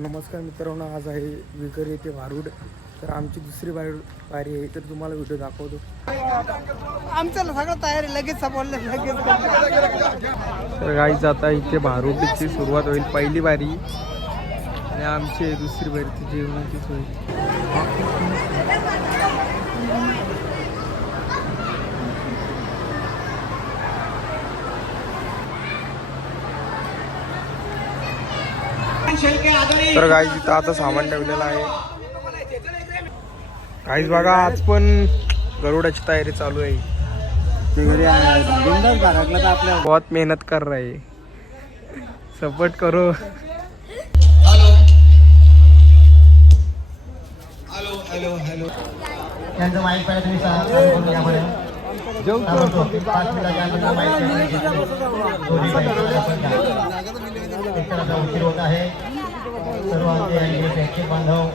नमस्कार मित्रांनो, आज आहे विगर येथे भारूड. तर आमची दुसरी वारी आहे, तर तुम्हाला व्हिडिओ दाखवतो. आमचं सगळं तयारी लगेच बोलले लगेच. तर गाईज आता इथे भारूडची सुरुवात होईल, पहिली वारी आणि आमची दुसरी वारी जेवणाची सोय. तर गाईज इथं आता सामान ठेवलेलं आहे. गाईज बघा, आज पण गरुडाची तयारी चालू आहे. बहुत मेहनत कर रहे, सपोर्ट करो. Hello hello. त्यांचं माईक पाहिजे तुम्ही सांगा यापर्यंत. उशीर होत आहे. सर्व आमचे प्रेक्षक बांधव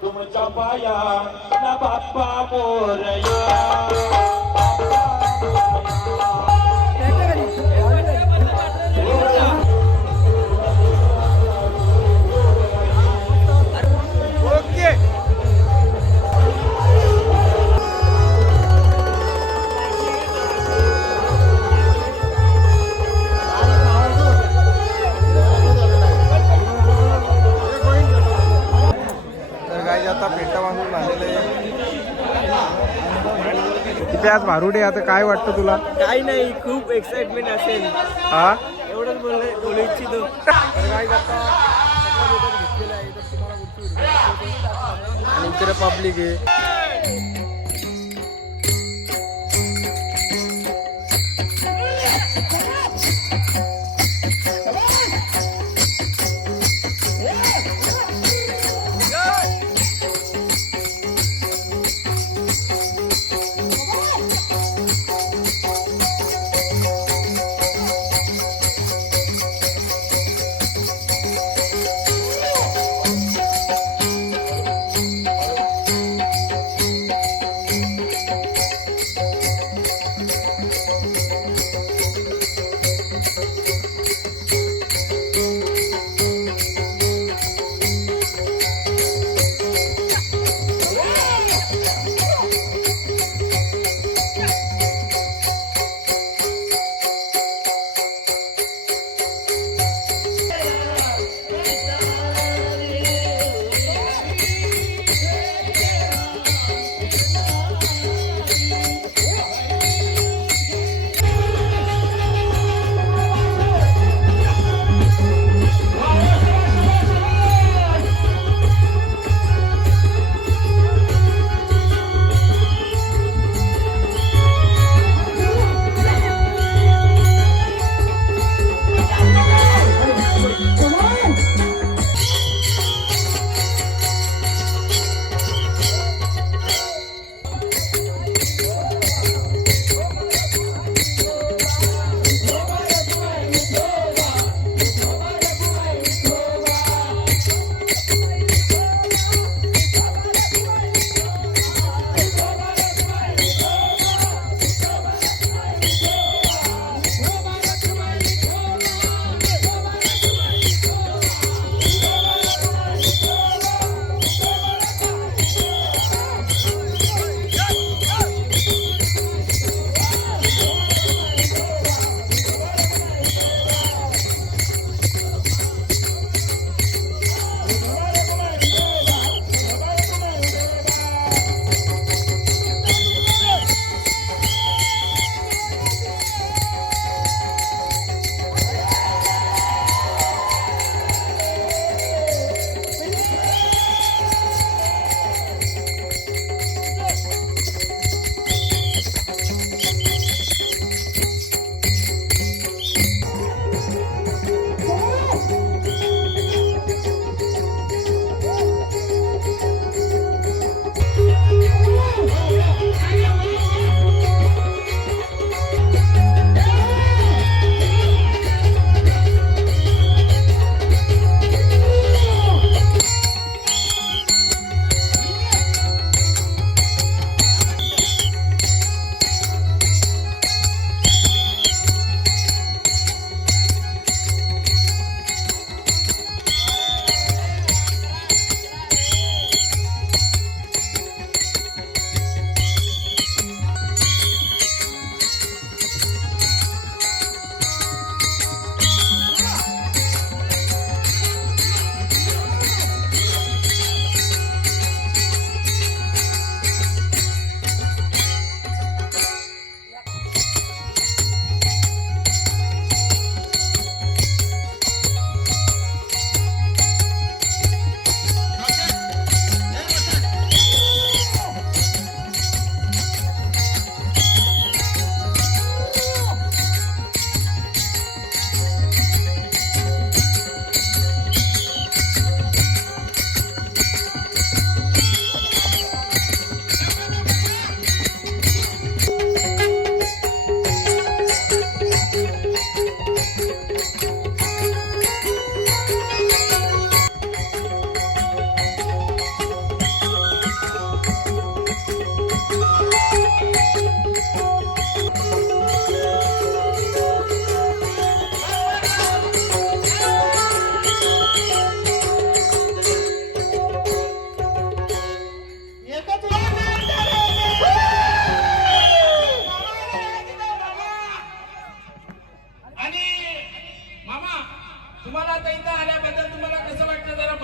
तुमच्या पाया ना बाप्पा मोरया. आता फेटा बांधून झालेलं आहे. तिथे आज भारूड आहे. आता काय वाटतं तुला? काही नाही, खूप एक्साइटमेंट असेल. हा, एवढंच बोलू इच्छितो. आणि इकडे पब्लिक आहे.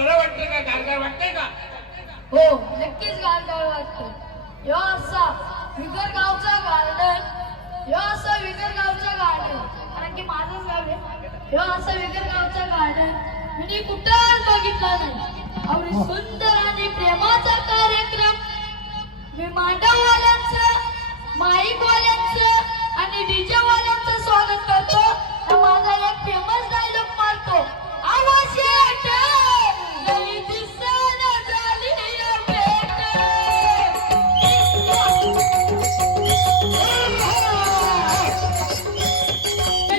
बरं वाटतं का? गारगार वाटतंय का? हो नक्कीच गारगार वाटतं. ह्यो असा विगर गावचा गार्डन, ह्यो असा विगर गावचा गार्डन, कारण की माझंच गाव आहे. ह्यो असा विगर गावचा गार्डन मी कुठंच बघितला नाही. एवढी सुंदर आणि प्रेमाचा कार्यक्रम मी मांडववाल्यांचं, माईकवाल्यांचं आणि डीजे वाल्यांचं स्वागत करतो. हा माझा एक फेमस डायलॉग मारतो. आवाज येत नाही दिसना झाली या भेट.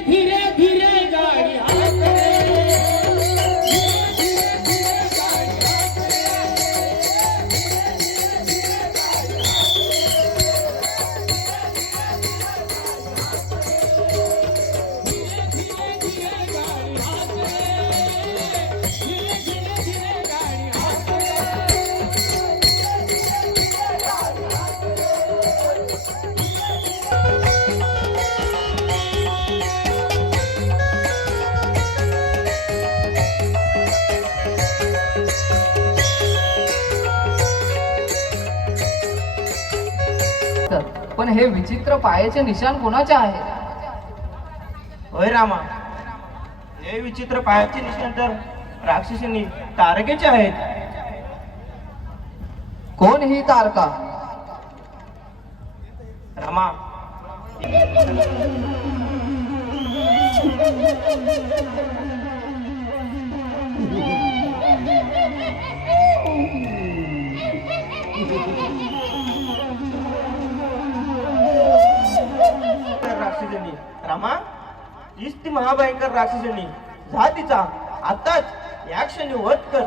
धीरे धीरे गाडी हाकरे. पण हे विचित्र पायाचे निशाण कोणाचे आहे? होय रामा, हे विचित्र पायाचे निशाण तर राक्षसींनी तारकेचे आहेत. कोण ही तारका? रामा, राक्षसींनी रामा, हीच ती महाभयंकर राक्षसींनी. जा तिचा आताच या क्षणी वध कर.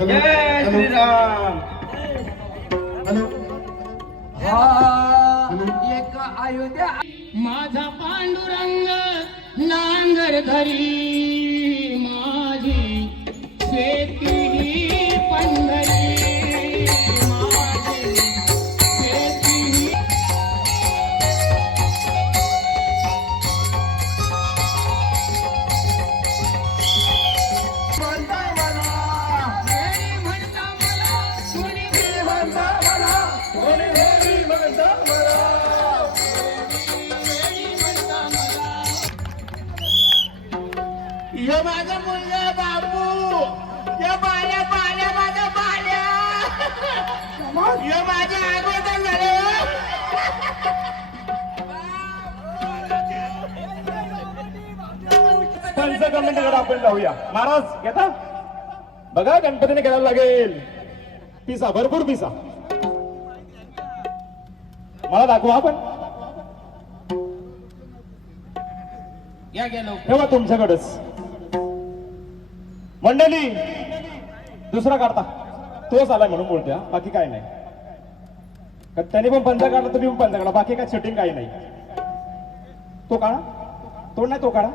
जय श्रीराम. माझा पांडुरंग नांगर धरी, माझी शेती ही पंढरी, माझी शेती ही. यो माझा मुलगा बाबू, यो बाल्या बाल्या माझा बाल्या, यो माझ्या अगोदर झालं. पंचकमिटीकडे आपण जाऊया. महाराज येता बघा, गणपतीने घ्यायला लागेल पिसा, भरपूर पिसा. मला दाखवा आपण. या गेलो. ठेवा तुमच्याकडेच. मंडळी, दुसरा काढता तोच आलाय म्हणून बोलते, हा, बाकी काय नाही. त्याने पण पंचा काढला, तुम्ही पण पंचा काढा, बाकी काय सेटिंग काही नाही. तो काढा, तो नाही, तो काढा,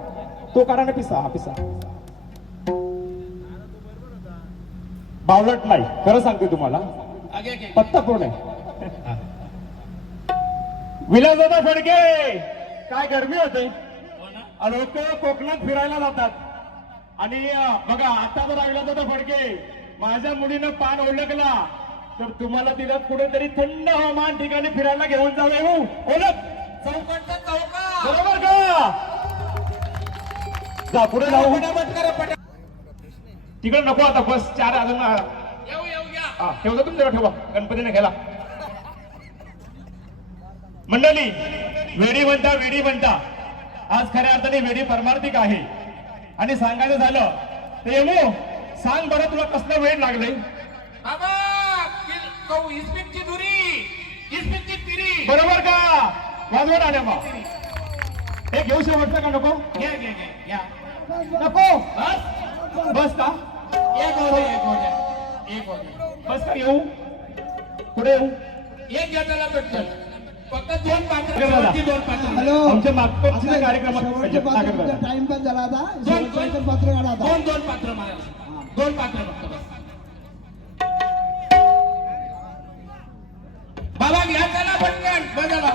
तो काढा ना पिसा. हा पिसा बावलट नाही, खरं सांगते तुम्हाला, पत्ता पूर्ण आहे. विलासदादा फडके, काय गरमी होते. लोक कोकणात फिरायला जातात आणि बघा आता जर राहिला तर फडके, माझ्या मुलीनं पान ओळखला तर तुम्हाला तिला कुठेतरी थंड हवामान ठिकाणी फिरायला घेऊन जावे. हो ओळख चौकाटचा चौका. बरोबर का? जा पुढे जाऊ. तिकडे नको आता, बस 4 अजून. येऊ येऊ या. हा ठेवता तुमच्याकडे, ठेवा, गणपतीने घ्यायला. मंडळी, वेडी म्हणता आज खऱ्या अर्थाने वेडी परमार्थिक आहे. आणि सांगायचं झालं तर येऊ, सांग बरं तुला कसलं वेळ लागलंय. बाबा इस्पितची दुरी, इस्पितची तिरी. बरोबर का? वाजवत आल्या मग हे घेऊ शेवटचं का नको? घ्या घ्या घ्या घ्या. नको बस बस का? एक होते, एक होते, एक होते. बस का? येऊ पुढे येऊ. एक घेताना भेटतं. फक्त 2 पात्र, बघा दादा. 2 पात्र. हॅलो, आमच्या मागच्या कार्यक्रमात टाइम पण झाला आता. दोन पात्र काढा आता. 2 पात्र मला. 2 पात्र फक्त बस. बाबा घ्या त्याला पटकन बजावा.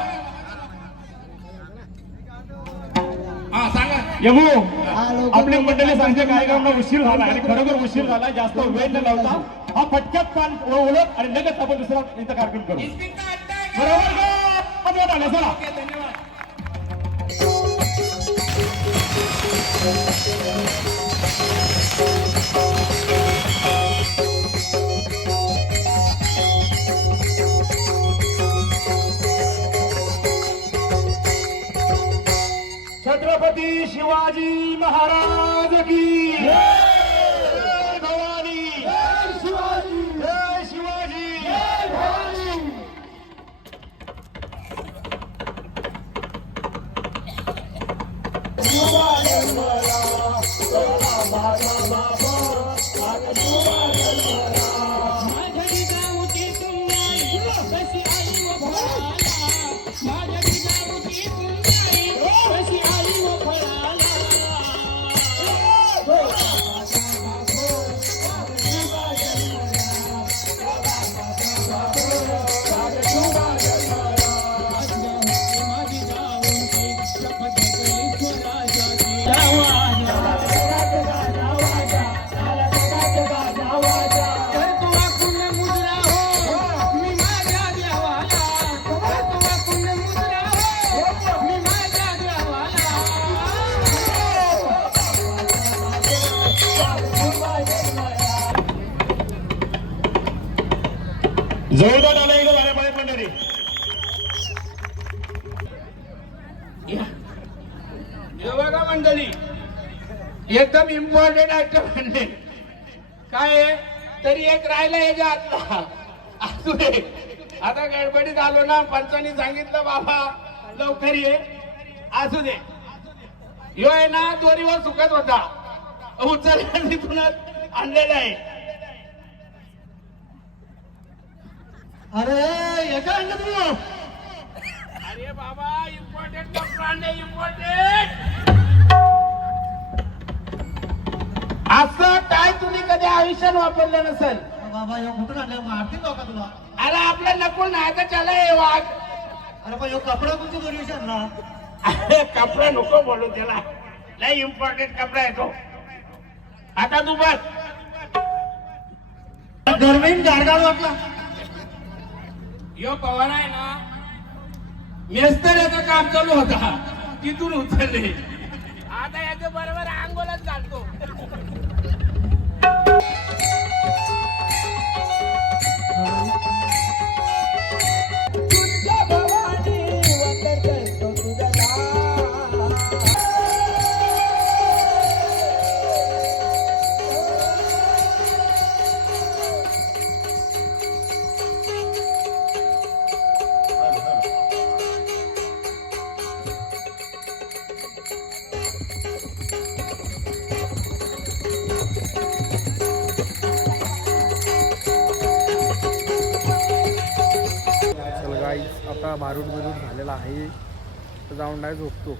यमू आपली मंडळी सांगते कार्यक्रमाला उशीर झाला आणि खरोखर उशीर झाला. जास्त वेळ न लावता हा फटक्यात पान ओळख आणि लगेच आपण दुसरा इथं कार्यक्रम करू. बरोबर का? चला. छत्रपती शिवाजी महाराज की जय भवानी. जय शिवाजी. जय शिवाजी. जय भवानी. जोरदार आलं एकदा झाल्या पाहिजे मंडळी. बघा मंडळी एकदम इम्पॉर्टंट आयटम म्हणले काय आहे? तरी एक राहिला याच्या आतला असू दे. आता गडबडीत आलो ना, पंचांनी सांगितलं बाबा लवकर ये. असू दे. ह्यो आहे ना दोरीवर सुकत होता, उचलला तिथूनच आणलेला आहे. अरे हे काय आणलं तुम्ही? अरे बाबा इम्पॉर्टंट कपडा नाही, इम्पॉर्टंट. असं काय तुम्ही कधी आयुष्यात वापरलं नसेल. बाबा हे कुठून आणलं? मारतील लोक तुला. अरे आपलं नको नाही तर चला हे वाघ. अरे पण हे कपडा तुमची दोरी विचार ना. अरे कपडा नको बोलू त्याला, लय इम्पॉर्टंट कपडा आहे तो. आता तू बस. गरमीन गाडगाड वाटला. यो पवार आहे ना, मेस्तऱ्याचं काम चालू होता तिथून उचलले. आता याच्या बरोबर आंघोळच घालतो. चल गाईस आता भारूड बिरूड झालेला आहे, तर जाऊन नाही झोपतो.